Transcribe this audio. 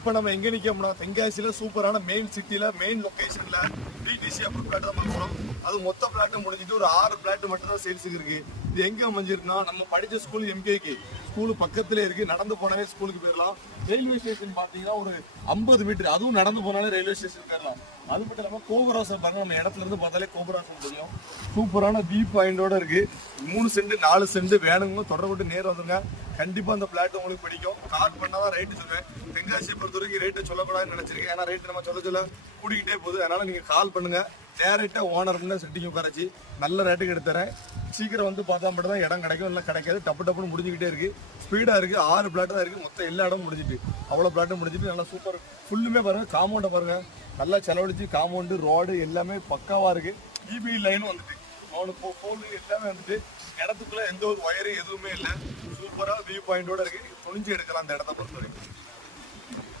இப்போ நம்ம எங்க நிற்கோம்னா தென்காசியில சூப்பரான மெயின் சிட்டில மெயின் லொகேஷன்ல பிடிசி அப்ரூவ் பிளாட் தான் பார்க்குறோம். அது மொத்த பிளாட் முடிஞ்சிட்டு ஒரு 6 பிளாட் மட்டும் தான் சேல்ஸுக்கு இருக்கு. இது எங்க அமைஞ்சிருக்குன்னா நம்ம படிச்ச ஸ்கூல் எம்கேக்கு ஸ்கூல் பக்கத்துல இருக்கு. நடந்து போனாலே ஸ்கூலுக்கு போயிடலாம். ரயில்வே ஸ்டேஷன் பாத்தீங்கன்னா ஒரு 50 மீட்டர், அதுவும் நடந்து போனாலே ரயில்வே ஸ்டேஷன் போயிடலாம். அது மட்டும் இல்லாம கோபுராசம் பாருங்க, நம்ம இடத்துல இருந்து பார்த்தாலே கோபுராசம் தெரியும். சூப்பரான வியூ பாயிண்டோட இருக்கு. 3 சென்ட் 4 சென்ட் வேணுங்க தொடர்பு நேரம் வந்துருங்க. கண்டிப்பா அந்த பிளாட் உங்களுக்கு பிடிக்கும். கால் பண்ணாதான் ரேட்டு சொல்லுவேன். தென்காசியை பொறுத்த வரைக்கும் ரேட்டு சொல்லக்கூடாதுன்னு நினைச்சிருக்கேன். ஏன்னா ரேட்டு நம்ம சொல்ல கூட்டிகிட்டே போகுது. அதனால நீங்க கால் பண்ணுங்க. டேரக்டா ஓனர் செட்டிங் உட்காரச்சு நல்ல ரேட்டுக்கு எடுத்துறேன். சீக்கிரம் வந்து பார்த்தா மட்டும் தான் இடம் கிடைக்கும், இல்லை கிடைக்காது. டப்புன்னு முடிஞ்சுக்கிட்டே இருக்கு. ஸ்பீடா இருக்கு. 6 பிளாட் தான் இருக்கு. மொத்தம் எல்லா இடமும் முடிஞ்சிட்டு அவ்வளோ பிளாட்டும் முடிஞ்சிட்டு நல்லா சூப்பர். ஃபுல்லுமே பாருங்க, காம்பவுண்டை பாருங்க நல்லா செலவழிச்சு காம்பவுண்டு ரோடு எல்லாமே பக்காவா இருக்கு. இபி லைனும் வந்துட்டு போல் எல்லாமே வந்துட்டு இடத்துக்குள்ள எந்த ஒரு ஒயரு எதுவுமே இல்லை. சூப்பரா வியூ பாயிண்டோட இருக்கு. துணிஞ்சு எடுக்கலாம் அந்த இடத்த பொறுத்த வரைக்கும்.